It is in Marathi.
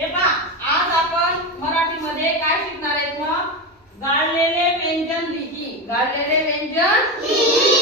हे पहा, आज आपण मराठीमध्ये काय शिकणार आहेत मग? गाळलेले व्यंजन लिही. गाळलेले व्यंजन लिही.